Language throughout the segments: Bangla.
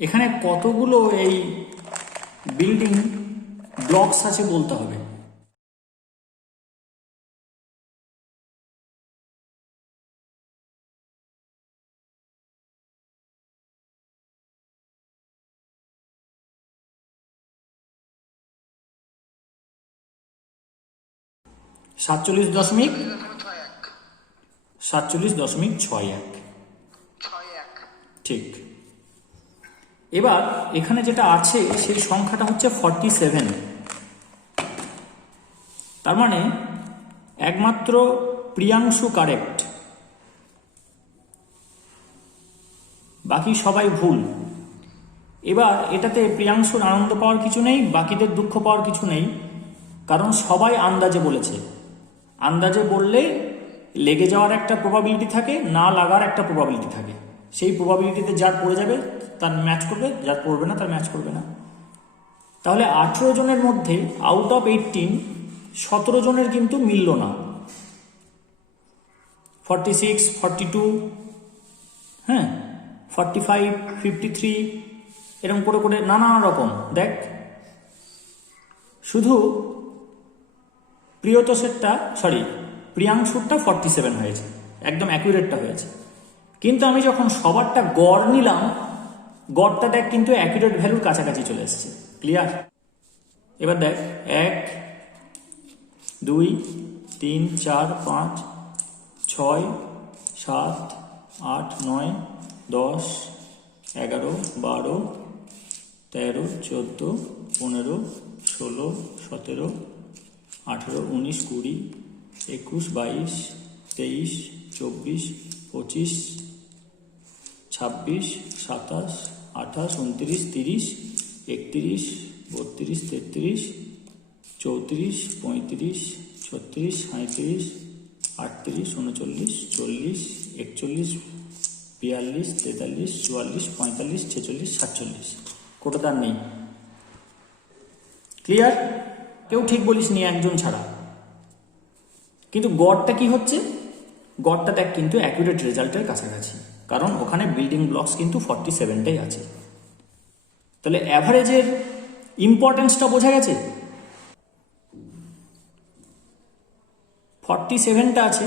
এখানে কতগুলো এই বিল্ডিং ব্লকস আছে বলতে হবে। সাতচল্লিশ দশমিক 47.61 ঠিক। এবার এখানে যেটা আছে সেই সংখ্যাটা হচ্ছে 47। তার মানে একমাত্র প্রিয়াংশু কারেক্ট, বাকি সবাই ভুল। এবার এটাতে প্রিয়াংশুর আনন্দ পাওয়ার কিছু নেই, বাকিদের দুঃখ পাওয়ার কিছু নেই, কারণ সবাই আন্দাজে বলেছে। আন্দাজে বললে লেগে যাওয়ার একটা প্রবাবিলিটি থাকে, না লাগার একটা প্রবাবিলিটি থাকে। সেই প্রবাবিলিটিতে যার পড়ে যাবে তার ম্যাচ করবে, যার পড়বে না তার ম্যাচ করবে না। তাহলে 18 জনের মধ্যে আউট অফ 18 17 জনের কিন্তু মিলল না। 46, 42, হ্যাঁ 45, 53 এরকম করে করে নানা রকম। দেখ শুধু প্রিয়াংশুরটা 47 হয়েছে, একদম অ্যাকুরেটটা হয়েছে। কিন্তু আমি যখন সবারটা গড় নিলাম, গড়টা দেখ কিন্তু অ্যাকুরেট ভ্যালুর কাছাকাছি চলে এসেছে। ক্লিয়ার? এবার দেখ 1, 2, 3, 4, 5, 6, 7, 8, 9, 10, 11, 12, 13, 14, 15, 16, 17, 18, 19, 20, 21, 22, 23, 24, 25, 26, 27, 28, 29, 30, 31, 32, 33, 34, 35, 36, 37, 38, 39, 40, 41, 42, 43, 44, 45, 46, 47, কোটা তার নেই। ক্লিয়ার? কেউ ঠিক বলিস নি একজন ছাড়া। কিন্তু গড়টা কি হচ্ছে? গড়টা দেখ কিন্তু অ্যাকুরেট রেজাল্টের কাছাকাছি, কারণ ওখানে বিল্ডিং ব্লকস কিন্তু 47টাই আছে। তাহলে অ্যাভারেজের ইম্পর্টেন্সটা বোঝা গেছে। 47টা আছে,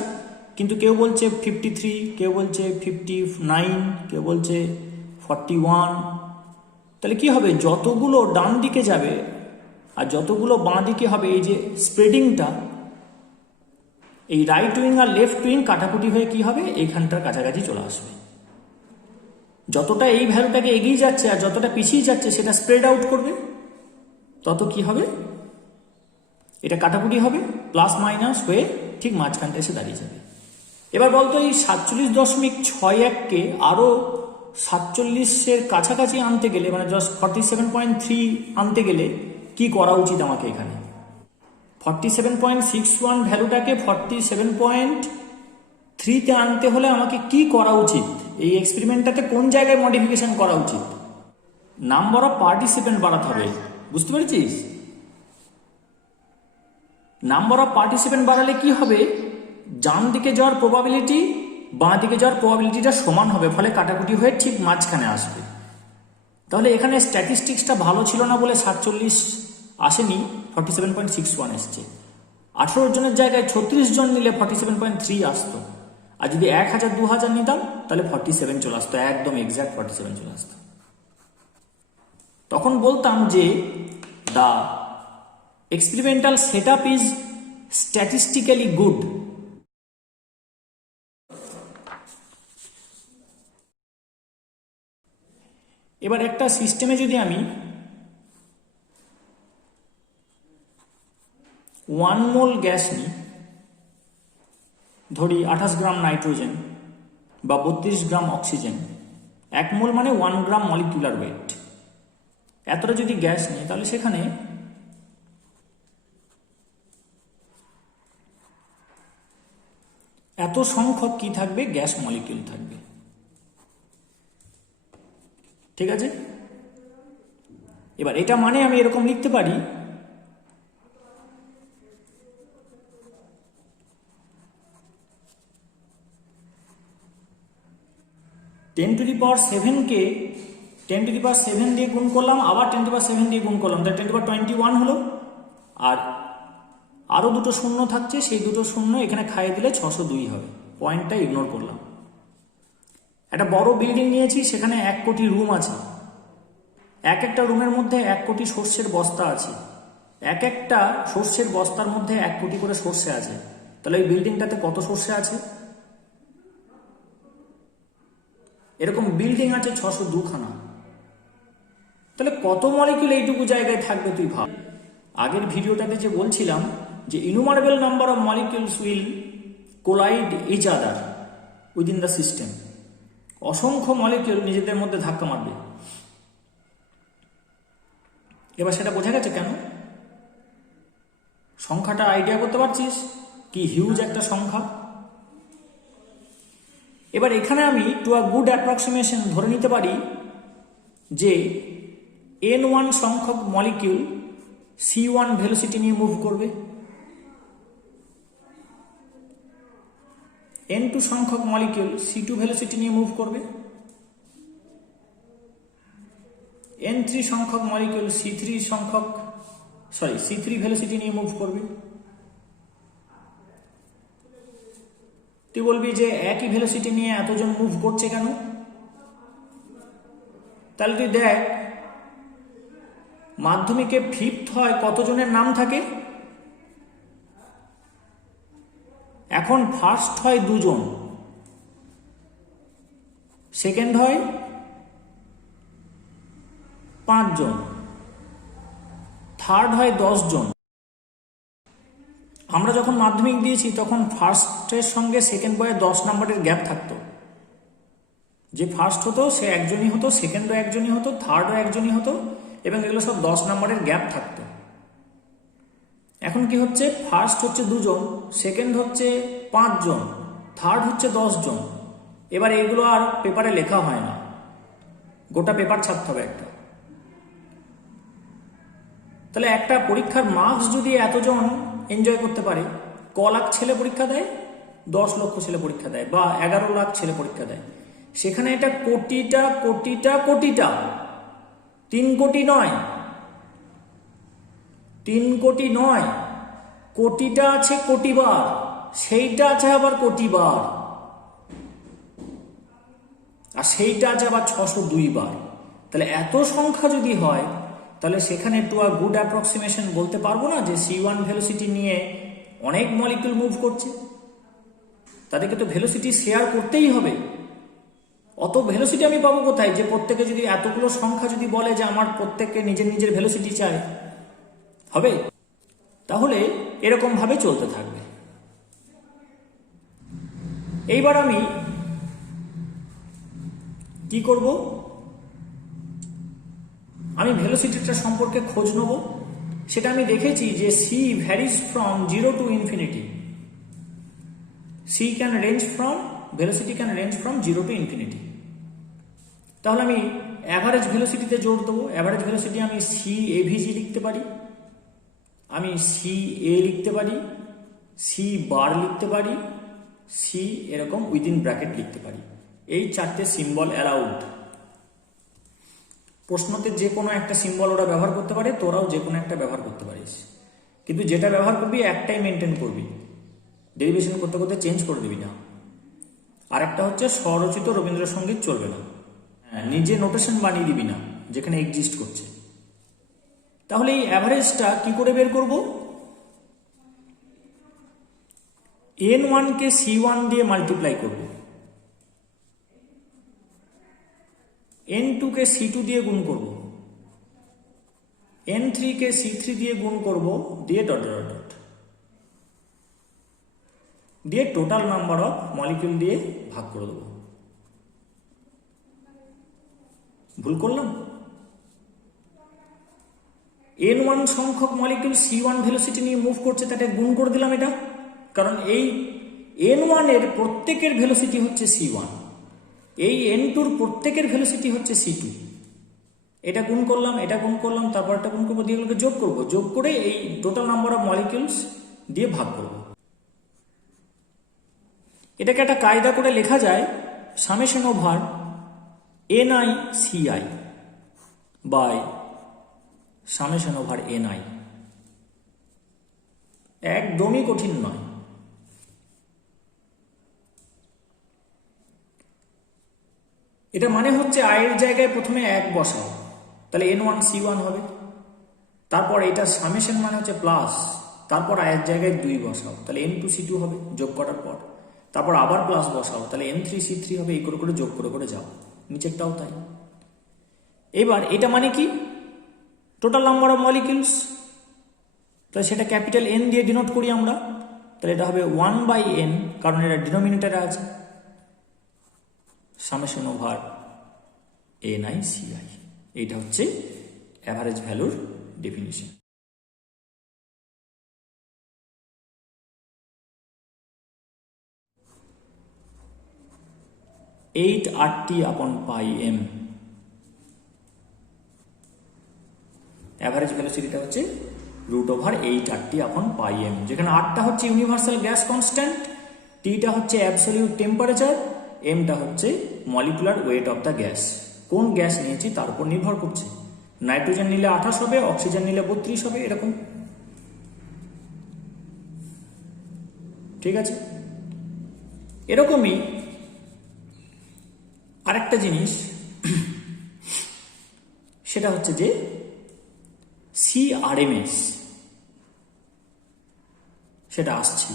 কিন্তু কেউ বলছে 53, কেউ বলছে 59, কেউ বলছে 41। তাহলে কি হবে? যতগুলো ডান দিকে যাবে আর যতগুলো বাঁ দিকে হবে, এই যে স্প্রেডিংটা, এই রাইট উইং আর লেফট উইং কাটাকুটি হয়ে কি হবে? এইখানটার কাছাকাছি চলে আসবে। যতটা এই ভ্যালুটাকে এগিয়ে যাচ্ছে আর যতটা পিছিয়ে যাচ্ছে সেটা স্প্রেড আউট করবে, তত কি হবে? এটা কাটাকুটি হবে, প্লাস মাইনাস হয়ে ঠিক মাঝখানটা এসে দাঁড়িয়ে যাবে। এবার বলতো এই 47.61কে আরো 47-এর কাছাকাছি আনতে গেলে, মানে জাস্ট 47.3 আনতে গেলে কি করা উচিত আমাকে? এখানে 47.61 ভ্যালুটাকে 47.3-তে আনতে হলে আমাকে কি করা উচিত? এই এক্সপেরিমেন্টটাতে কোন জায়গায় মডিফিকেশন করা উচিত? নাম্বার অফ পার্টিসিপেন্ট বাড়াতে হবে। বুঝতে পেরেছিস? নাম্বার অফ পার্টিসিপেন্ট বাড়ালে কি হবে? ডান দিকে যাওয়ার প্রবাবিলিটি বাঁ দিকে যাওয়ার প্রবাবিলিটিটা সমান হবে, ফলে কাটাকুটি হয়ে ঠিক মাঝখানে আসবে। তাহলে এখানে স্ট্যাটিস্টিক্সটা ভালো ছিল না বলে 47 আসেনি, 47.61 এসছে। 18 জনের জায়গায় 36 জন নিলে 47.3 আসতো, আর যদি 1000 2000 নিতাম তাহলে 47 চলে আসতো, একদম এক্সাক্ট 47 চলে আসতো। তখন বলতাম যে the experimental set up is statistically good. এবার একটা সিস্টেমে যদি আমি 1 মোল গ্যাস নিই, ধরি 28 গ্রাম নাইট্রোজেন বা 32 গ্রাম অক্সিজেন, 1 মোল মানে 1 গ্রাম মলিকুলার ওয়েট, এতটা যদি গ্যাস নিই, তাহলে সেখানে এত সংখ্যক কি থাকবে? গ্যাস মলিকিউল থাকবে। ঠিক আছে? এবার এটা মানে আমি এরকম লিখতে পারি, টেন টু দি পাওয়ার 7 কে 10⁻7 দিয়ে গুণ করলাম, আবার 10⁻7 দিয়ে গুণ করলাম, তাই 10⁻21 হলো। আর আরও দুটো শূন্য থাকছে, সেই দুটো শূন্য এখানে খাইয়ে দিলে 602 হবে। পয়েন্টটা ইগনোর করলাম। একটা বড় বিল্ডিং নিয়েছি, সেখানে 1 কোটি রুম আছে। এক একটা রুমের মধ্যে 1 কোটি সর্ষের বস্তা আছে। এক একটা সর্ষের বস্তার মধ্যে 1 কোটি করে সর্ষে আছে। তাহলে এই বিল্ডিংটাতে কত সর্ষে আছে? এরকম বিল্ডিং আছে 602 খানা। তাহলে কত মলিকিউল এইটুকু জায়গায় থাকবে তুই ভাব। আগের ভিডিওটাতে যে বলছিলাম যে innumerable number of molecules will collide each other within the system. অসংখ্য মলিকিউল নিজেদের মধ্যে ধাক্কা মারবে। এবার সেটা বোঝা গেছে কেন? সংখ্যাটা আইডিয়া করতে পারছিস কি হিউজ একটা সংখ্যা? এবার এখানে আমি টু আ গুড অ্যাপ্রক্সিমেশন ধরে নিতে পারি যে n1 সংখ্যক মলিকিউল c1 ভেলোসিটি নিয়ে মুভ করবে, n2 সংখ্যক মলিকিউল c2 ভেলোসিটি নিয়ে মুভ করবে, n3 সংখ্যক মলিকিউল c3 ভেলোসিটি নিয়ে মুভ করবে। তুই বলবি যে একই ভেলোসিটি নিয়ে এতজন মুভ করছে কেন? তাহলে তুই দেখ মাধ্যমিকে 5th হয় কতজনের নাম থাকে? এখন ফার্স্ট হয় 2 জন, সেকেন্ড হয় 5 জন, থার্ড হয় 10 জন। আমরা যখন মাধ্যমিক দিয়েছি তখন ফার্স্টের সঙ্গে সেকেন্ড বয়ে 10 নম্বরের গ্যাপ থাকতো। যে ফার্স্ট হতো সে একজনই হতো, সেকেন্ডও একজনই হতো, থার্ডও একজনই হতো, এবং এগুলো সব 10 নম্বরের গ্যাপ থাকতো। এখন কি হচ্ছে? ফার্স্ট হচ্ছে 2 জন, সেকেন্ড হচ্ছে 5 জন, থার্ড হচ্ছে 10 জন। এবার এগুলো আর পেপারে লেখা হয় না, গোটা পেপার ছাপতে হবে একটা। তাহলে একটা পরীক্ষার মার্কস যদি এতজন এনজয় করতে পারে, ক লাখ ছেলে পরীক্ষা দেয়, 10 লক্ষ ছেলে পরীক্ষা দেয়, বা 11 লাখ ছেলে পরীক্ষা দেয়, সেখানে এটা কোটিটা কোটিটা কোটিটা, 3 কোটি নয়, 3 কোটি নয়, কোটিটা আছে কোটিবার, সেইটা আছে আবার কোটিবার, আর সেইটা আছে আবার 602 বার। তাহলে এত সংখ্যা যদি হয়, তাহলে সেখানে টু আ গুড অ্যাপ্রক্সিমেশন বলতে পারবো না যে c1 ভেলোসিটি নিয়ে অনেক মলিকিউল মুভ করছে। তাদেরকে তো ভেলোসিটি শেয়ার করতেই হবে। অত ভেলোসিটি আমি পাবো কোথায়? যে প্রত্যেকে যদি এতগুলো সংখ্যা যদি বলে যে আমার প্রত্যেককে নিজের নিজের ভেলোসিটি চাই, হবে? তাহলে এরকম ভাবে চলতে থাকবে। এইবার আমি কি করব? আমি ভেলোসিটিটা সম্পর্কে খোঁজ নেব। সেটা আমি দেখেছি যে c varies from 0 to infinity. velocity can range from 0 to infinity. তাহলে আমি অ্যাভারেজ ভেলোসিটিতে জোর দেবো। অ্যাভারেজ ভেলোসিটি আমি c_avg লিখতে পারি, আমি ca লিখতে পারি, c বার লিখতে পারি, c এরকম উইদিন ব্র্যাকেট লিখতে পারি। এই 4টে সিম্বল অ্যালাউড। প্রশ্নতে যে কোনো একটা সিম্বল ওরা ব্যবহার করতে পারে, তোরাও যে কোনো একটা ব্যবহার করতে পারিস, কিন্তু যেটা ব্যবহার করবি একটাই মেনটেন করবি, ডেরিভেশন করতে করতে চেঞ্জ করে দিবি না। আর একটা হচ্ছে স্বরচিত রবীন্দ্রসঙ্গীত চলবে না, নিজে নোটেশন বানিয়ে দিবি না যেখানে এক্সিস্ট করছে। তাহলে এই অ্যাভারেজটা কি করে বের করব? n1 কে c1 দিয়ে মাল্টিপ্লাই করব, n2 কে c2 দিয়ে গুণ করব, n3 কে c3 দিয়ে গুণ করব, দিয়ে ডট ডট ডট দিয়ে টোটাল নাম্বার অফ মলিকিউল দিয়ে ভাগ করে দেবো। ভুল করলাম? n1 সংখ্যক মলিকিউল c1 ভেলোসিটি নিয়ে মুভ করছে, তাকে গুণ করে দিলাম এটা, কারণ এই n1 এর প্রত্যেকের ভেলোসিটি হচ্ছে c1, এই n2 এর প্রত্যেকের ভেলোসিটি হচ্ছে c2। এটা গুণ করলাম, এটা গুণ করলাম, তারপর একটা গুণ করবো, দিয়ে এগুলোকে যোগ করব, যোগ করে এই টোটাল নাম্বার অফ মলিকিউলস দিয়ে ভাগ করব। এটাকে একটা কায়দা করে লেখা যায় summation over ni ci। By summation over ni। একদমই কঠিন নয়। এটা মানে হচ্ছে এর জায়গায় প্রথমে 1 বসাও, তাহলে n1 c1 হবে। তারপর এটা সামেশন মানে হচ্ছে প্লাস, তারপর এর জায়গায় 2 বসাও, তাহলে n2 c2 হবে যোগ করার পর। তারপর আবার প্লাস বসাও, তাহলে n3 c3 হবে। এই করে করে যোগ করে করে যাও, নিচেরটাও তাই। এবার এটা মানে কি? টোটাল নাম্বার অফ মলিকিউলস, তাহলে সেটা ক্যাপিটাল N দিয়ে ডিনোট করি আমরা, তাহলে এটা হবে 1/n, কারণ এটা ডিনোমিনেটরে আছে, সামেশন ওভার ni ci। এইটা হচ্ছে অ্যাভারেজ ভ্যালুর ডেফিনিশন। এইট RT আপন পাই m, অ্যাভারেজ ভেলোসিটিটা হচ্ছে √8RT আপন পাই m, যেখানে আরটা হচ্ছে ইউনিভার্সাল গ্যাস কনস্ট্যান্ট, টিটা হচ্ছে অ্যাবসলিউট টেম্পারেচার, এমটা হচ্ছে molecular weight of the gas. কোন গ্যাস নিয়েছি তার উপর নির্ভর করছে। নাইট্রোজেন নিলে 28 হবে, অক্সিজেন নিলে 32 হবে, এরকম। ঠিক আছে, এরকমই আরেকটা জিনিস, সেটা হচ্ছে যে CRMS, সেটা আসছে।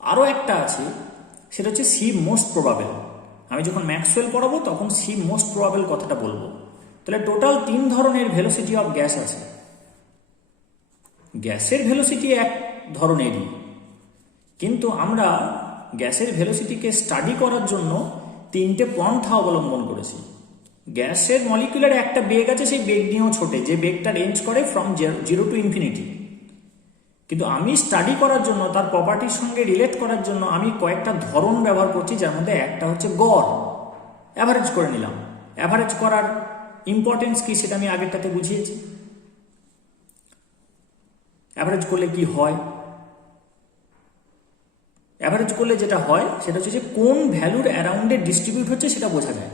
আরও একটা আছে, সেটা হচ্ছে সি মোস্ট প্রবাবেল। আমি যখন ম্যাক্সওয়েল পড়াবো তখন সি মোস্ট প্রবাবেল কথাটা বলবো। তাহলে টোটাল 3 ধরনের ভেলোসিটি অফ গ্যাস আছে। গ্যাসের ভেলোসিটি এক ধরনেরই, কিন্তু আমরা গ্যাসের ভেলোসিটিকে স্টাডি করার জন্য 3টে পন্থা অবলম্বন করেছি। গ্যাসের মলিকুলার একটা বেগ আছে, সেই বেগ নিয়েও ছোটে, যে বেগটা রেঞ্জ করে ফ্রম 0 to ইনফিনিটি। কিন্তু আমি স্টাডি করার জন্য, তার প্রপার্টির সঙ্গে রিলেট করার জন্য আমি কয়েকটা ধরন ব্যবহার করছি, যার মধ্যে একটা হচ্ছে গড়, অ্যাভারেজ করে নিলাম। অ্যাভারেজ করার ইম্পর্টেন্স কি সেটা আমি আগেরটাতে বুঝিয়েছি। অ্যাভারেজ করলে কি হয়? অ্যাভারেজ করলে যেটা হয় সেটা হচ্ছে যে কোন ভ্যালুর অ্যারাউন্ডে ডিস্ট্রিবিউট হচ্ছে সেটা বোঝা যায়।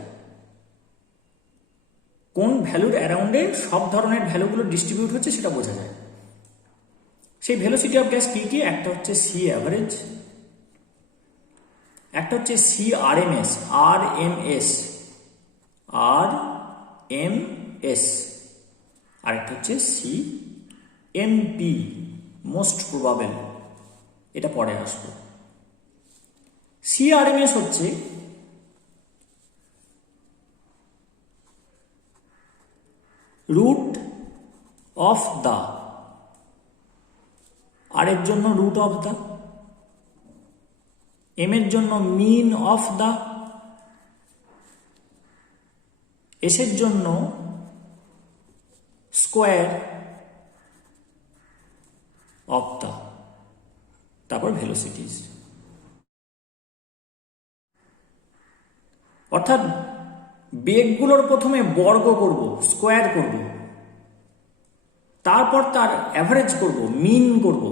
কোন ভ্যালুর অ্যারাউন্ডে সব ধরনের ভ্যালুগুলো ডিস্ট্রিবিউট হচ্ছে সেটা বোঝা যায়। সেই ভেলোসিটি অফ গ্যাস কি কি? একটা হচ্ছে সি অ্যাভারেজ, একটা হচ্ছে CRMS, RMS, আর একটা হচ্ছে CMP, মোস্ট প্রবাবেল। এটা পরে আসবে। CRMS হচ্ছে রুট অফ দা, আর এর জন্য রুট অফ দা, এম এর জন্য মিন অফ দা, এস এর জন্য স্কোয়ার অফ দা, তারপর ভেলোসিটিজ। অর্থাৎ বেগগুলোর প্রথমে বর্গ করব, স্কোয়ার করব, তারপর তার অ্যাভারেজ করব, মিন করব,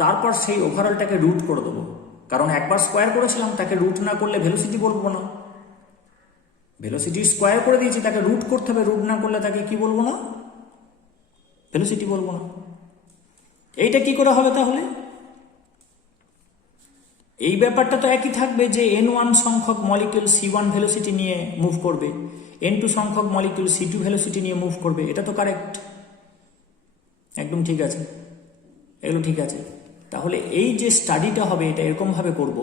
তারপর সেই ওভারঅলটাকে রুট করে দেবো। কারণ একবার স্কোয়ার করেছিলাম, তাকে রুট না করলে ভেলোসিটি বলবো না। ভেলোসিটি স্কোয়ার করে দিয়েছি, তাকে রুট করতে হবে, রুট না করলে তাকে কি বলবো না? ভেলোসিটি বলবো না। এইটা কি করে হবে তাহলে? এই ব্যাপারটা তো একই থাকবে, যে n1 সংখ্যক মলিকিউল c1 ভেলোসিটি নিয়ে মুভ করবে, n2 সংখ্যক মলিকিউল c2 ভেলোসিটি নিয়ে মুভ করবে। এটা তো কারেক্ট, একদম ঠিক আছে, এগুলো ঠিক আছে। তাহলে এই যে স্টাডিটা হবে এটা এরকম ভাবে করব,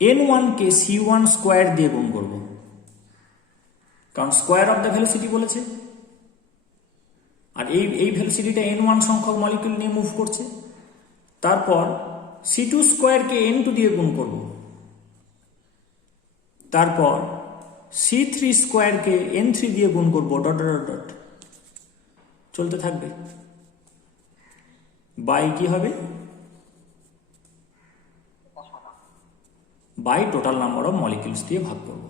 n1 কে c1 স্কোয়ার দিয়ে গুণ করব, কারণ স্কোয়ার অফ দ্য ভেলোসিটি বলেছে, আর এই ভেলোসিটিটা n1 সংখ্যক মলিকিউল নিয়ে মুভ করছে। তারপর c2 স্কোয়ারকে n2 দিয়ে গুণ করব, তারপর c3 স্কোয়ারকে n3 দিয়ে গুণ করবো, ডট ডট ডট চলতে থাকবে। বাই কি হবে? By total number of molecules দিয়ে ভাগ করব,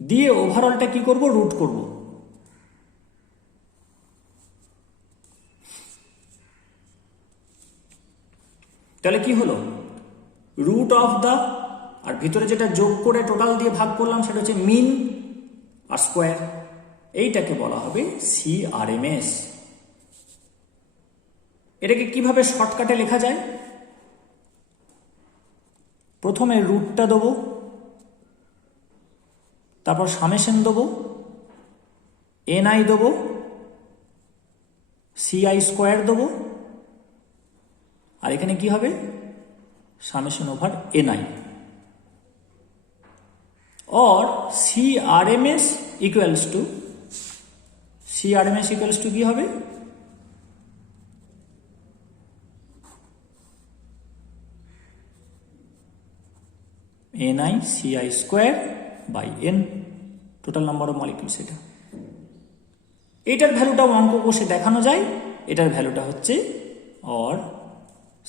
দিয়ে ওভারঅলটা কি করব? রুট করব। তাহলে কি হলো, রুট অফ দ্য, আর ভিতরে যেটা যোগ করে টোটাল দিয়ে ভাগ করলাম সেটা হচ্ছে মিন আর স্কোয়ার, এইটাকে বলা হবে CRMS। এটাকে কিভাবে শর্টকাটে লেখা যায়, প্রথমে রুটটা দেবো, তারপর সামেশন দেবো, NI দেবো, CI স্কোয়ার দেবো, আর এখানে কি হবে সামেশন ওভার NI, और CRMS ইকুয়ালস টু কি হবে, NI CI square by N, total number of molecules. এটার ভ্যালুটাও অঙ্ক কষে দেখানো যায়, এটার ভ্যালুটা হচ্ছে और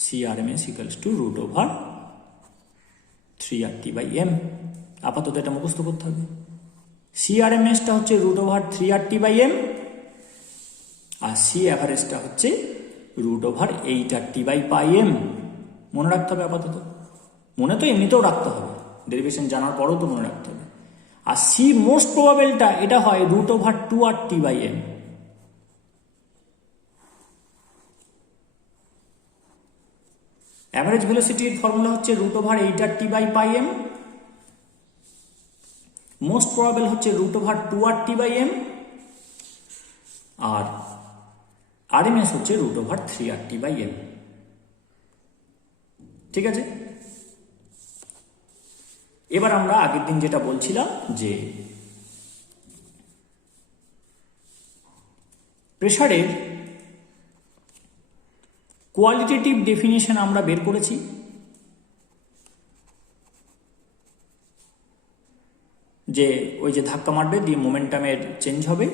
CRMS equals to root over 3RT/m। আপাতত এটা মুখস্থ করতে হবে। CRMSটা হচ্ছে রুট ওভার 3RT/m, আর C অ্যাভারেজটা হচ্ছে রুট ওভার 8RT/m। মনে রাখতে হবে আপাতত, মনে তো এমনিতেও রাখতে হবে, ডেরিভেশন জানার পরেও তো মনে রাখতে হবে। আর C মোস্ট প্রবাবেলটা এটা হয় রুট ওভার 2RT/m। অ্যাভারেজ ভেলোসিটির ফর্মুলা হচ্ছে root over 8RT/m, most probable হচ্ছে রুট ওভার 2RT/m, আর RMS হচ্ছে রুট ওভার 3RT/m। ঠিক আছে, এবার আমরা আগের দিন যেটা বলছিলাম যে প্রেসারের কোয়ালিটেটিভ ডেফিনিশন আমরা বের করেছি। যে ওই যে ধাক্কা মারবে দিয়ে মোমেন্টামের চেঞ্জ হবে,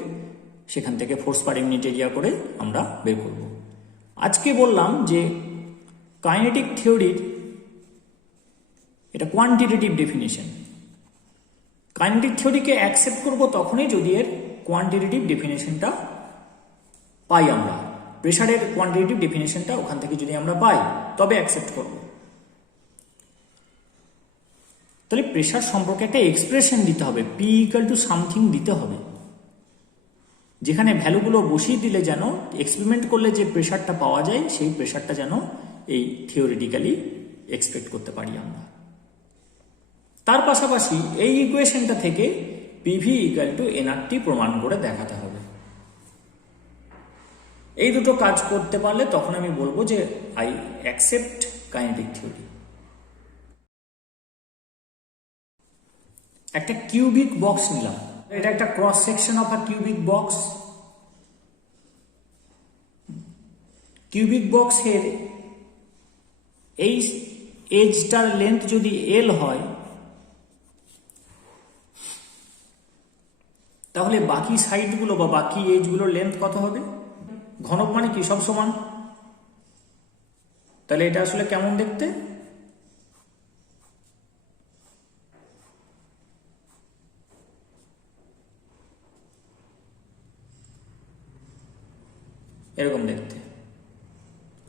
সেখান থেকে ফোর্স পার ইউনিট এরিয়া করে আমরা বের করব। আজকে বললাম যে কাইনেটিক থিওরির এটা কোয়ান্টিটেটিভ ডেফিনিশন। কাইনেটিক থিওরিকে অ্যাকসেপ্ট করব তখনই যদি এর কোয়ান্টিটেটিভ ডেফিনেশনটা পাই আমরা, প্রেসারের কোয়ান্টিটেটিভ ডেফিনেশনটা ওখান থেকে যদি আমরা পাই তবে অ্যাকসেপ্ট করব। তাহলে প্রেসার সম্পর্কে একটা এক্সপ্রেশন দিতে হবে, P ইকুয়াল টু সামথিং দিতে হবে, যেখানে ভ্যালুগুলো বসিয়ে দিলে যেন এক্সপেরিমেন্ট করলে যে প্রেসারটা পাওয়া যায় সেই প্রেসারটা যেন এই থিওরিটিক্যালি এক্সপেক্ট করতে পারি আমরা। তার পাশাপাশি এই ইকুয়েশনটা থেকে PV ইকুয়াল টু nRT প্রমাণ করে দেখাতে হবে। এই দুটো কাজ করতে পারলে তখন আমি বলবো যে আই অ্যাকসেপ্ট কাইনেটিক থিওরি। একটা কিউবিক বক্স নিলাম, এটা একটা cross section of a cubic box. Cubic বক্সের এই এজটার লেন্থ যদি L হয়, তাহলে বাকি সাইডগুলো বা বাকি এজগুলোর লেন্থ কত হবে? ঘনক মানে কি সব সমান, তাহলে এটা আসলে কেমন দেখতে? এরকম দেখতে।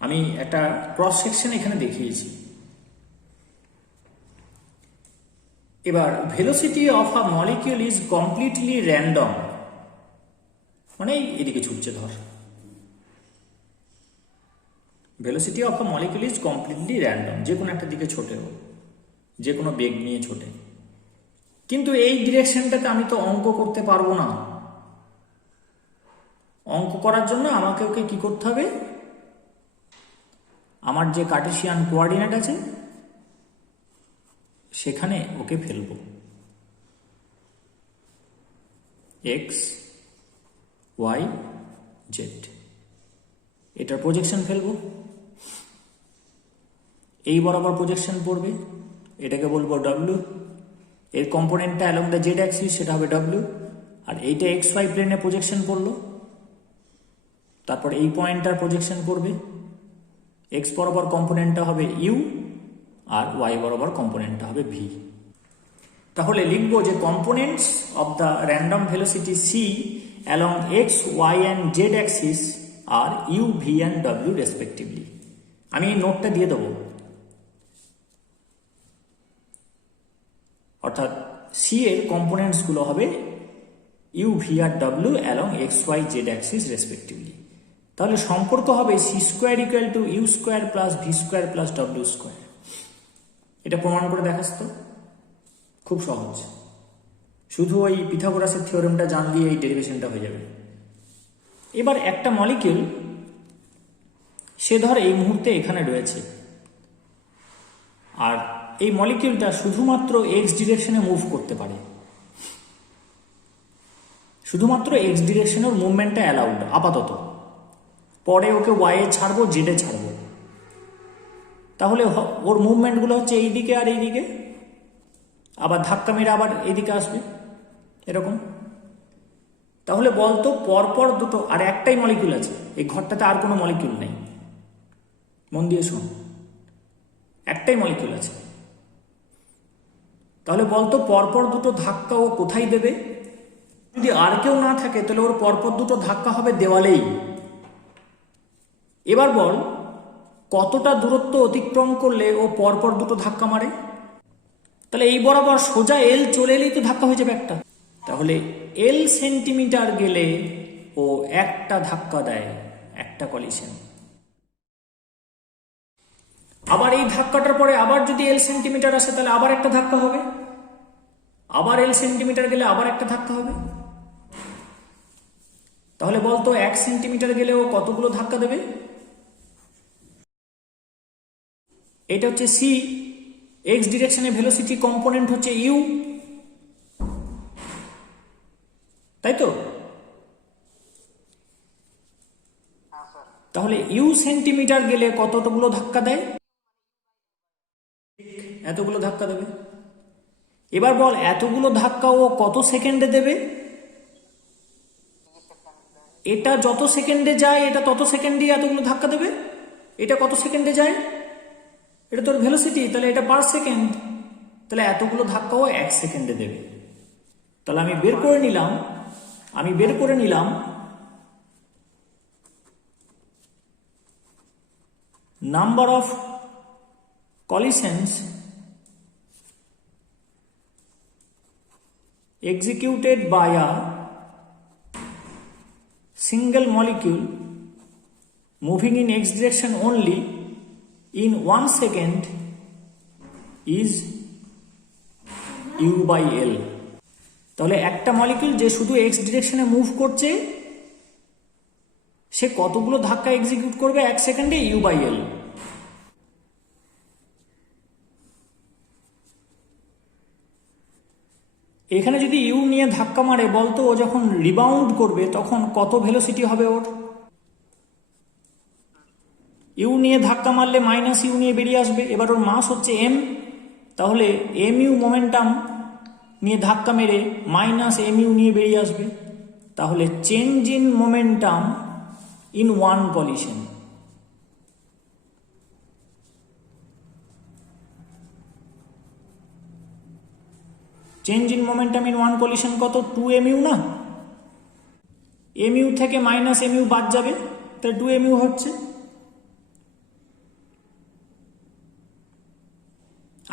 আমি একটা ক্রস সেকশন এখানে দেখিয়েছি। এবার velocity of a molecule is completely random, মানে এদিকে ছুটছে ধর। Velocity of a molecule is completely random, যে কোনো একটা দিকে ছোটে, যে কোনো বেগ নিয়ে ছোটে। কিন্তু এই ডিরেকশনটাতে আমি তো অঙ্ক করতে পারবো না। অঙ্ক করার জন্য আমাকে ওকে কি করতে হবে, আমার যে কার্টেসিয়ান কোঅর্ডিনেট আছে সেখানে ওকে ফেলবো, এক্স ওয়াই জেড, এটার প্রজেকশন ফেলবো, এই বরাবর প্রজেকশন পড়বে, এটাকে বলবো ডব্লিউ, এর কম্পোনেন্টটা অ্যালং দ্য জেড অ্যাক্সিস সেটা হবে ডব্লিউ, আর এইটা এক্স ওয়াই প্লেনে প্রজেকশন পড়লো, তারপর এই পয়েন্টটার প্রজেকশন করবে, এক্স বরাবর কম্পোনেন্টটা হবে ইউ আর ওয়াই বরাবর কম্পোনেন্টটা হবে ভি। তাহলে লিখবো যে components of the random velocity C along X Y and Z axis are U V and W respectively. আমি এই নোটটা দিয়ে দেবো, অর্থাৎ সি এর কম্পোনেন্টসগুলো হবে ইউ ভি আর W along X Y Z axis respectively. তাহলে সম্পর্ক হবে C square equal to U square plus V square plus W square. এটা প্রমাণ করে দেখাস তো, খুব সহজ, শুধু ওই পিথাগোরাসের থিওরেমটা জানলেই এই ডেরিভেশনটা হয়ে যাবে। এবার একটা মলিকিউল সে ধর এই মুহূর্তে এখানে রয়েছে, আর এই মলিকিউলটা শুধুমাত্র এক্স ডিরেকশনে মুভ করতে পারে, শুধুমাত্র এক্স ডিরেকশনের মুভমেন্টটা অ্যালাউড আপাতত, পরে ওকে ওয়াইয়ে ছাড়বো জেডে ছাড়বো, তাহলে ওর মুভমেন্টগুলো হচ্ছে এই দিকে আর এই দিকে, আবার ধাক্কা মেরে আবার এইদিকে আসবে এরকম। তাহলে বলতো পরপর দুটো, আর একটাই মলিকিউল আছে এই ঘরটাতে, আর কোনো মলিকিউল নেই, মন দিয়ে শোন, একটাই মলিকিউল আছে। তাহলে বলতো পরপর দুটো ধাক্কা ও কোথায় দেবে? যদি আর কেউ না থাকে তাহলে ওর পরপর দুটো ধাক্কা হবে দেওয়ালেই। এবার বল কতটা দূরত্ব অতিক্রম করলে ও পরপর দুটো ধাক্কা মারে? তাহলে এই বরাবর সোজা এল চলে এলেই তো ধাক্কা হয়ে যাবে একটা। তাহলে এল সেন্টিমিটার গেলে ও একটা ধাক্কা দেয়, একটা কলিশন। আবার এই ধাক্কাটার পরে আবার যদি এল সেন্টিমিটার আসে তাহলে আবার একটা ধাক্কা হবে, আবার এল সেন্টিমিটার গেলে আবার একটা ধাক্কা হবে। তাহলে বলতো 1 সেন্টিমিটার গেলে ও কতগুলো ধাক্কা দেবে? এটা হচ্ছে সি, এক্স ডিরেকশনে ভেলোসিটি কম্পোনেন্ট হচ্ছে ইউ, তাই তো? তাহলে ইউ সেন্টিমিটার গেলে কতগুলো ধাক্কা দেয়? এতগুলো ধাক্কা দেবে। এবার বল এতগুলো ধাক্কা ও কত সেকেন্ডে দেবে? এটা যত সেকেন্ডে যায় এটা তত সেকেন্ডে এতগুলো ধাক্কা দেবে। এটা কত সেকেন্ডে যায়? এটা তোর ভেলোসিটি, তাহলে এটা পার সেকেন্ড, তাহলে এতগুলো ধাক্কা ও 1 সেকেন্ডে দেবে। তাহলে আমি বের করে নিলাম number of collisions executed by a single molecule moving in x direction only in 1 second is u by l। তাহলে একটা মলিকিউল যে শুধু x ডিরেকশনে মুভ করছে সে কতগুলো ধাক্কা এক্সিকিউট করবে 1 সেকেন্ডে? u by l। এখানে যদি ইউ নিয়ে ধাক্কা মারে বলতো ও যখন রিবাউন্ড করবে তখন কত ভেলোসিটি হবে ওর? ইউ নিয়ে ধাক্কা মারলে মাইনাস ইউ নিয়ে বেরিয়ে আসবে। এবার ওর মাস হচ্ছে এম, তাহলে এম ইউ মোমেন্টাম নিয়ে ধাক্কা মেরে মাইনাস এম ইউ নিয়ে বেরিয়ে আসবে। তাহলে change in momentum in one collision. Change in momentum in one collision কত? 2mu না? mu থেকে মাইনাস mu বাদ যাবে, তাহলে 2mu হচ্ছে।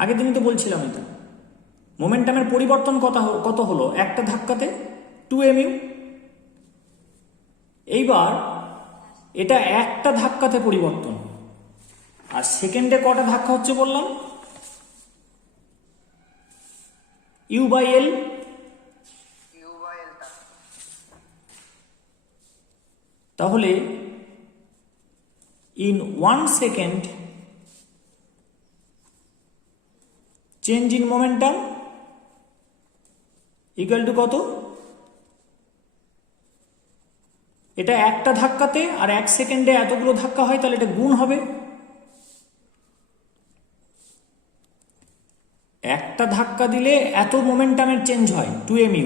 আগের দিনই তো বলছিলাম এটা, মোমেন্টামের পরিবর্তন কত হলো একটা ধাক্কাতে? 2mu। এইবার এটা একটা ধাক্কাতে পরিবর্তন, আর সেকেন্ডে কটা ধাক্কা হচ্ছে বললাম? u by l। তাহলে in 1 second change in momentum equal to কত? এটা একটা ধাক্কাতে আর 1 সেকেন্ডে এতগুলো ধাক্কা হয়, তাহলে এটা গুণ হবে। একটা ধাক্কা দিলে এত মোমেন্টামের চেঞ্জ হয় 2mu,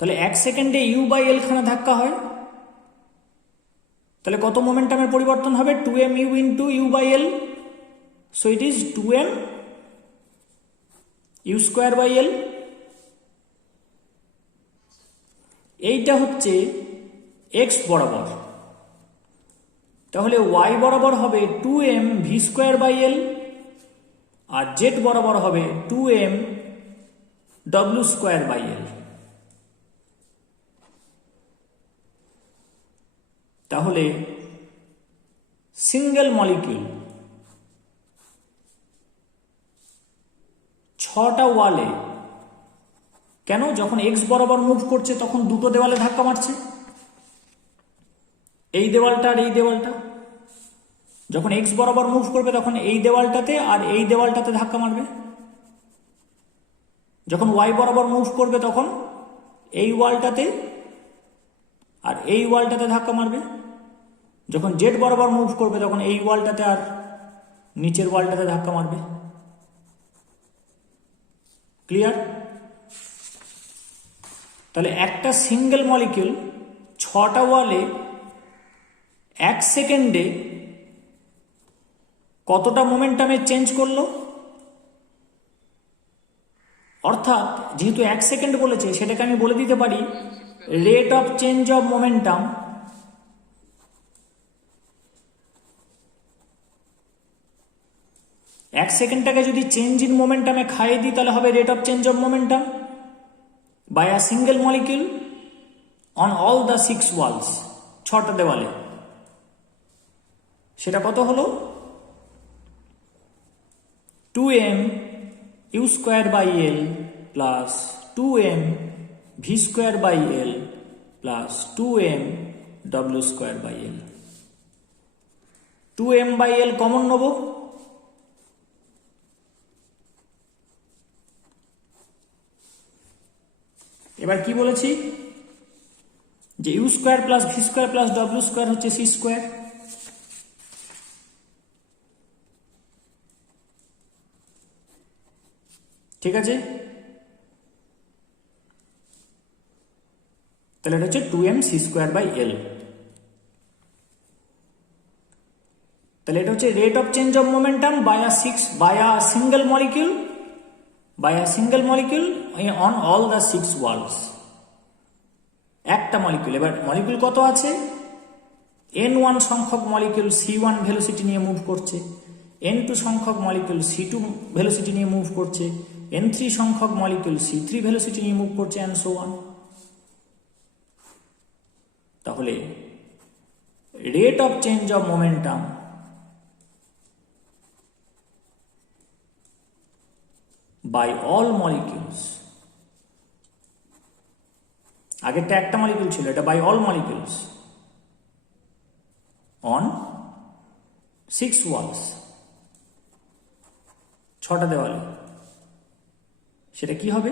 তাহলে 1 সেকেন্ডে u বাই l খানা ধাক্কা হয়, তাহলে কত মোমেন্টামের পরিবর্তন হবে? 2mu into u by l, so it is 2m u square by l। এইটা হচ্ছে x বরাবর, তাহলে y বরাবর হবে 2m v square by l, আর জেড বরাবর হবে 2m w²/L। তাহলে সিঙ্গেল মলিকিউল 6টা ওয়ালে, কেন? যখন এক্স বরাবর মুভ করছে তখন দুটো দেওয়ালে ধাক্কা মারছে, এই দেওয়ালটা আর এই দেওয়ালটা। যখন এক্স বরাবর মুভ করবে তখন এই দেওয়ালটাতে আর এই দেওয়ালটাতে ধাক্কা মারবে। যখন ওয়াই বরাবর মুভ করবে তখন এই ওয়ালটাতে আর এই ওয়ালটাতে ধাক্কা মারবে। যখন জেড বরাবর মুভ করবে তখন এই ওয়ালটাতে আর নিচের ওয়ালটাতে ধাক্কা মারবে। ক্লিয়ার? তাহলে একটা সিঙ্গেল মলিকিউল 6টা ওয়ালে 1 সেকেন্ডে কতটা মোমেন্টামে চেঞ্জ করলো? অর্থাৎ যেহেতু 1 সেকেন্ড বলেছে, সেটাকে আমি বলে দিতে পারি rate of change of momentum এক সেকেন্ডটাকে যদি চেঞ্জ ইন মোমেন্টামে খাইয়ে দিই তাহলে হবে rate of change of momentum by a single molecule on all the 6 walls, 6টা দেওয়ালে। সেটা কত হলো? 2m u²/L plus 2m v²/L plus 2m w²/L। 2m/L common নেব, এবার কি বলেছি যে u² plus v² plus w² হচ্ছে c²। ঠিক আছে? তাহলে এটা হচ্ছে 2m c²/L। তাহলে এটা হচ্ছে rate of change of momentum by a single molecule on all the 6 walls. একটা মলিকিউল। এবার মলিকিউল কত আছে? n1 সংখ্যক মলিকিউল c1 ভেলোসিটি নিয়ে মুভ করছে, n2 সংখ্যক মলিকিউল c2 ভেলোসিটি নিয়ে মুভ করছে, n3 সংখ্যক মলিকিউল c3 ভেলোসিটি নিয়ে মুভ করছে, অ্যান্ড সো অন। তাহলে rate of change of momentum by all molecules, আগেরটা একটা মলিকিউল ছিল, এটা by all molecules on 6 walls, 6টা দেওয়ালে। সেটা কি হবে?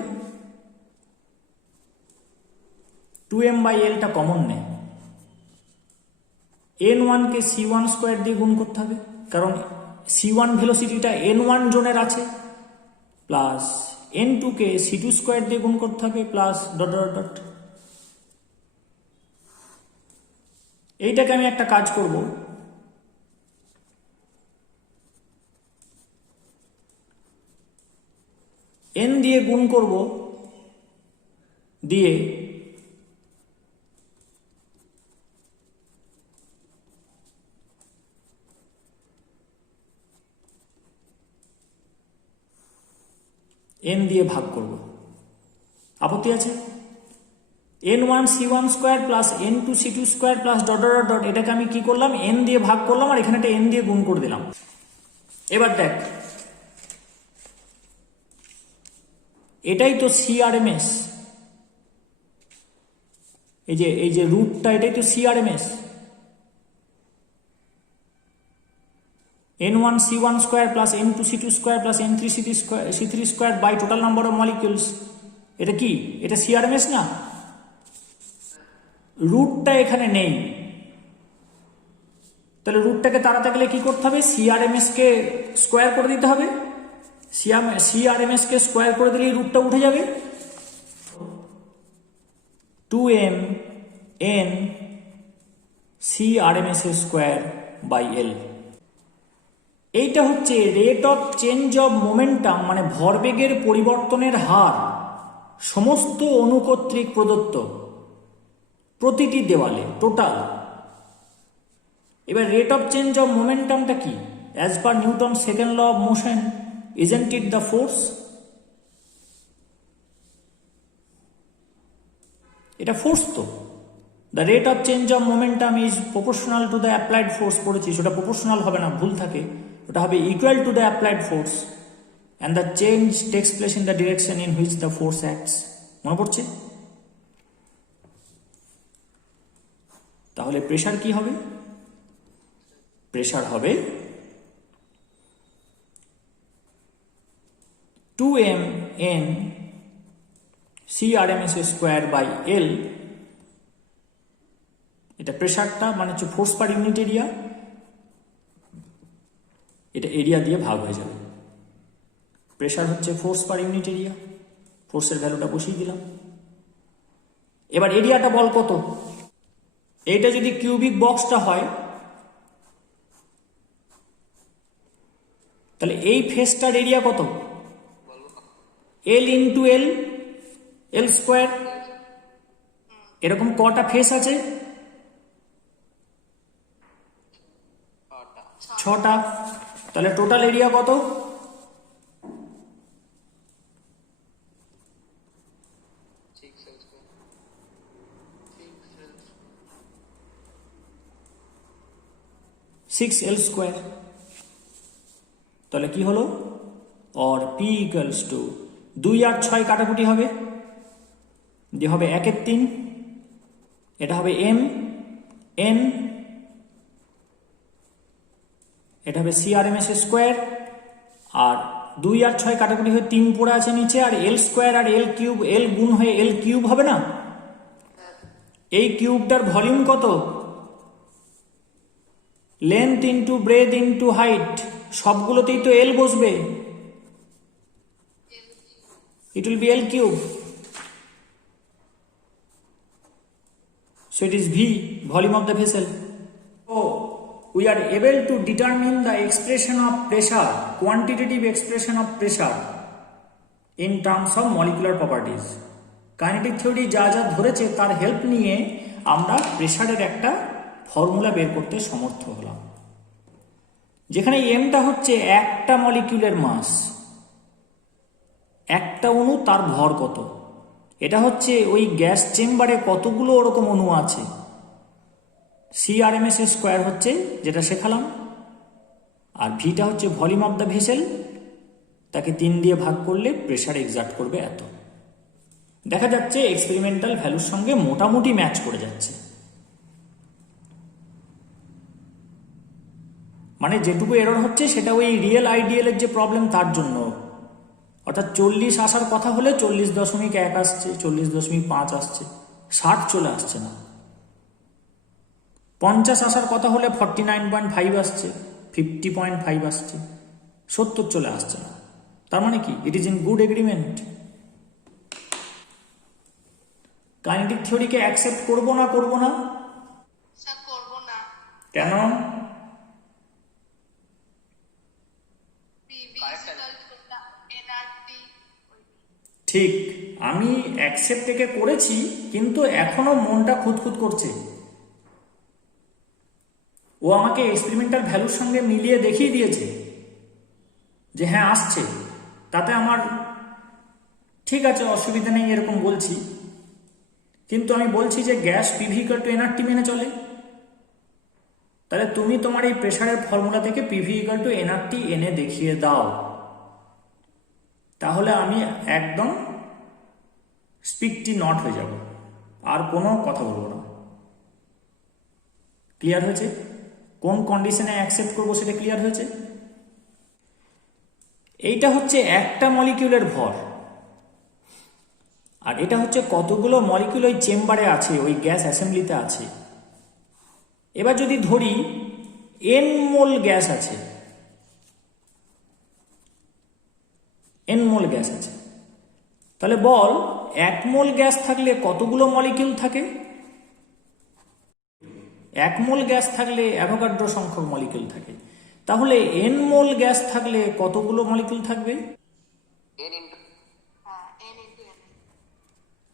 2m/L টা কমন নেয়, n1 কে c1² দিয়ে গুণ করতে হবে, কারণ c1 ভেলোসিটিটা n1 জোনের আছে, প্লাস n2 কে c2² দিয়ে গুণ করতে হবে, প্লাস ডট ডট ডট। এইটাকে আমি একটা কাজ করব, n দিয়ে গুণ করব, দিয়ে n দিয়ে ভাগ করব। আপত্তি আছে? n1 c1² plus n2 c2² plus dot dot dot, এটাকে আমি কি করলাম? n দিয়ে ভাগ করলাম আর এখানে একটা n দিয়ে গুণ করে দিলাম। এবার দেখ, এটাই তো CRMS, এই যে রুটটা, এটাই তো CRMS। n1 c1² plus n2 c2² plus n3 c3² by total number of molecules. এটা কি? এটা CRMS না? রুটটা এখানে নেই, তাহলে রুটটাকে তাড়াতে গেলে কি করতে হবে? CRMS কে স্কোয়ার করে দিতে হবে। CRMS কে স্কোয়ার করে দিলেই রুটটা উঠে যাবে। 2m n CRMS²/L। এইটা হচ্ছে rate of change of momentum, মানে ভরবেগের পরিবর্তনের হার সমস্ত অণু কর্তৃক প্রদত্ত প্রতিটি দেওয়ালে, টোটাল। এবার রেট অফ চেঞ্জ অফ মোমেন্টামটা কি? As per Newton second law of motion, Isn't it the force? এটা ফোর্স তো। The rate of change of momentum is proportional to the applied force পড়েছি, সেটা প্রপোর্শনাল হবে না, ভুল থাকে, ওটা হবে equal to the applied force and the change takes place in the direction in which the force acts. মনে পড়ছে? তাহলে প্রেশার কি হবে? প্রেশার হবে 2mn CRMS square by L। এটা প্রেশারটা মানে হচ্ছে ফোর্স পার ইউনিট এরিয়া, এটা এরিয়া দিয়ে ভাগ হয়ে যাবে। প্রেশার হচ্ছে ফোর্স পার ইউনিট এরিয়া, ফোর্সের ভ্যালুটা বসিয়ে দিলাম। এবার এরিয়াটা বল কত? এইটা যদি কিউবিক বক্সটা হয় তাহলে এই ফেসটার এরিয়া কত? L into L square. এরকম কটা ফেস আছে? 6টা। তাহলে টোটাল এরিয়া কত? 6L square. তাহলে কি হলো? অর P ইকুয়ালস টু 2 আর 6 কাটাকুটি হবে, দিয়ে হবে 1/3, এটা হবে M N, এটা হবে CRMS স্কোয়ার, আর 2 আর 6 কাটাকুটি হয়ে 3 পড়ে আছে নিচে, আর L স্কোয়ার আর L কিউব, L গুণ হয়ে L কিউব হবে না? এই কিউবটার ভলিউম কত? Length into breadth into height, সবগুলোতেই তো L বসবে, it will be L cube, so it is V, volume of the vessel. So we are able to determine the expression of pressure, quantitative expression of pressure in terms of molecular properties. Kinetic theory যা যা ধরেছে তার হেল্প নিয়ে আমরা প্রেসারের একটা ফর্মুলা বের করতে সমর্থ হলাম, যেখানে এমটা হচ্ছে একটা মলিকিউলের মাস, একটা অণু তার ভর কত, এটা হচ্ছে ওই গ্যাস চেম্বারে কতগুলো ওরকম অণু আছে। CRMS স্কোয়ার হচ্ছে যেটা শেখালাম, আর ভিটা হচ্ছে ভলিউম অফ দ্য ভেসেল, তাকে 3 দিয়ে ভাগ করলে প্রেসার এক্সার্ট করবে এত। দেখা যাচ্ছে এক্সপেরিমেন্টাল ভ্যালুর সঙ্গে মোটামুটি ম্যাচ করে যাচ্ছে, মানে যেটুকু এরর হচ্ছে সেটা ওই রিয়েল আইডিয়ালের যে প্রবলেম তার জন্য, অর্থাৎ 40 আসার কথা হলে 40.1 আসছে, 40.5 আসছে, 60 চলে আসছে না। 50 আসার কথা হলে 49.5 আসছে, 50.5 আসছে, 70 চলে আসছে না। তার মানে কি? It is in good agreement. Kinetic থিওরিকে অ্যাকসেপ্ট করবো না করবো না? কেন? ঠিক, আমি অ্যাকসেপ্ট থেকে করেছি, কিন্তু এখনো মনটা খুঁতখুত করছে। ও আমাকে এক্সপেরিমেন্টাল ভ্যালুর সঙ্গে মিলিয়ে দেখিয়ে দিয়েছে যে হ্যাঁ আসছে, তাতে আমার ঠিক আছে, অসুবিধা নেই এরকম বলছি, কিন্তু আমি বলছি যে gas PV equal to nRT মেনে চলে। তাহলে তুমি তোমার এই প্রেসারের ফর্মুলা থেকে পিভি ইকুয়াল টু এনআরটি এনে দেখিয়ে দাও, তাহলে আমি একদম স্পিকটি নট হয়ে যাব, আর কোনো কথা বলবো না। ক্লিয়ার হয়েছে? কোন কন্ডিশনে অ্যাকসেপ্ট করবো সেটা ক্লিয়ার হয়েছে? এইটা হচ্ছে একটা মলিকিউলের ভর, আর এটা হচ্ছে কতগুলো মলিকিউল ওই চেম্বারে আছে, ওই গ্যাস অ্যাসেম্বলিতে আছে। এবার যদি ধরি n মোল গ্যাস আছে, n মোল গ্যাস আছে, তাহলে বল 1 মোল গ্যাস থাকলে কতগুলো মলিকিউল থাকে? 1 মোল গ্যাস থাকলে অ্যাভোগাড্রো সংখ্যক মলিকিউল থাকে। তাহলে n মোল গ্যাস থাকলে কতগুলো মলিকিউল থাকবে?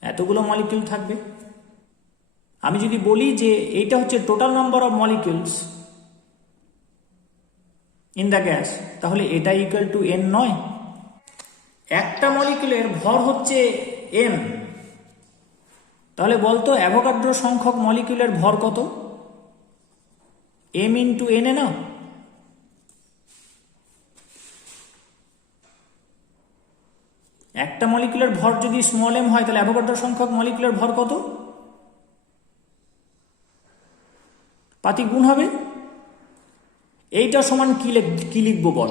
এতগুলো মলিকিউল থাকবে। আমি যদি বলি যে এইটা হচ্ছে total number of molecules in the gas, তাহলে এটা ইকুয়াল টু n নয়? একটা মলিকুলের ভর হচ্ছে n, তাহলে বলতো অ্যাভোগাড্রো সংখ্যক মলিকুলের ভর কত? m ইন্টু n এ না? একটা মলিকুলের ভর যদি স্মল m হয় তাহলে অ্যাভোগাড্রো সংখ্যক মলিকুলের ভর কত? পাতি গুণ হবে। এইটা সমান কি লিখবো বল?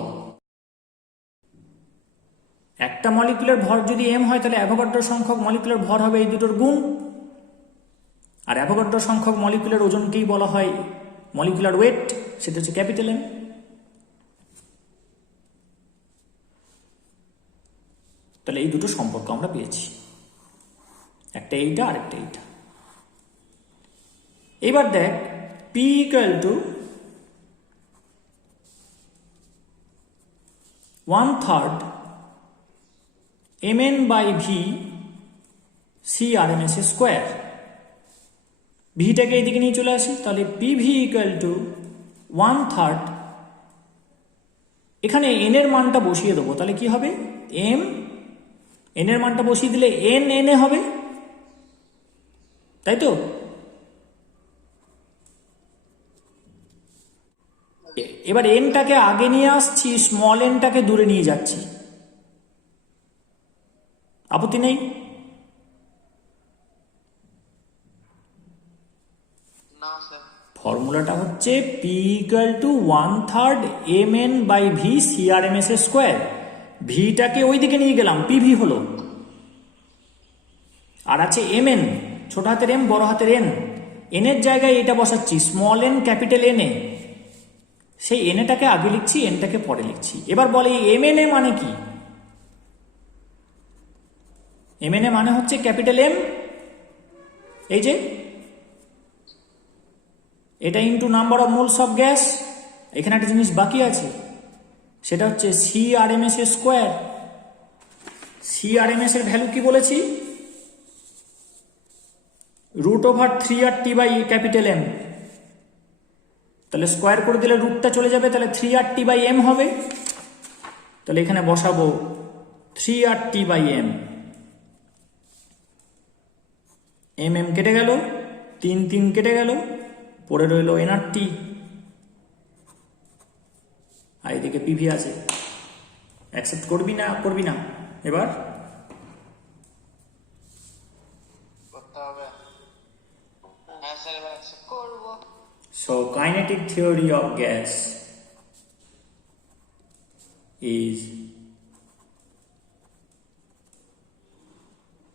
একটা মলিকুলের ভর যদি m হয় তাহলে অ্যাভোগাড্রো সংখ্যক মলিকুলের ভর হবে এই দুটোর গুণ। আর অ্যাভোগাড্রো সংখ্যক মলিকুলের ওজনকেই বলা হয় মলিকুলার ওয়েট, সেটা হচ্ছে ক্যাপিটাল M। তাহলে এই দুটো সম্পর্ক আমরা পেয়েছি, একটা এইটা আর একটা এইটা। এবার দেখ P equal to 1/3 mn by V CRMS square. ভিটাকে এইদিকে নিয়ে চলে আসি, তাহলে PV ইকুয়াল টু 1/3, এখানে n এর মানটা বসিয়ে দেবো, তাহলে কি হবে? m, n এর মানটা বসিয়ে দিলে n এ হবে, তাই তো? এবার nটাকে আগে নিয়ে আসছি, স্মল nটাকে দূরে নিয়ে যাচ্ছি, আপত্তি নেই? ফর্মুলাটা হচ্ছে P equal to 1/3 mn by V CRMS square. ভিটাকে ওই দিকে নিয়ে গেলাম, PV হলো, আর আছে mn, ছোট হাতের m বড় হাতের n। n এর জায়গায় এটা বসাচ্ছি, স্মল n ক্যাপিটাল n এ। সেই nটাকে আগে লিখছি, nটাকে পরে লিখছি। এবার বলে mn এ মানে কি? mn এ মানে হচ্ছে ক্যাপিটাল M, এই যে এটা into number of moles of gas. এখানে একটা জিনিস বাকি আছে, সেটা হচ্ছে CRMS স্কোয়ার। CRMS এর ভ্যালু কি বলেছি? √3RT by capital M। তাহলে স্কোয়ার করে দিলে রুটটা চলে যাবে, তাহলে 3RT বাই M হবে। তাহলে এখানে বসাবো 3RT বাই M। mm কেটে গেল, 3 কেটে গেল, পড়ে রইল nRT, আর এদিকে PV আছে। অ্যাকসেপ্ট করবি না করবি না? এবার so kinetic theory of gas is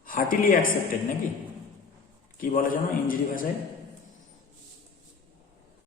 heartily accepted, নাকি কি বলে জানো ইঞ্জিরি ভাষায়?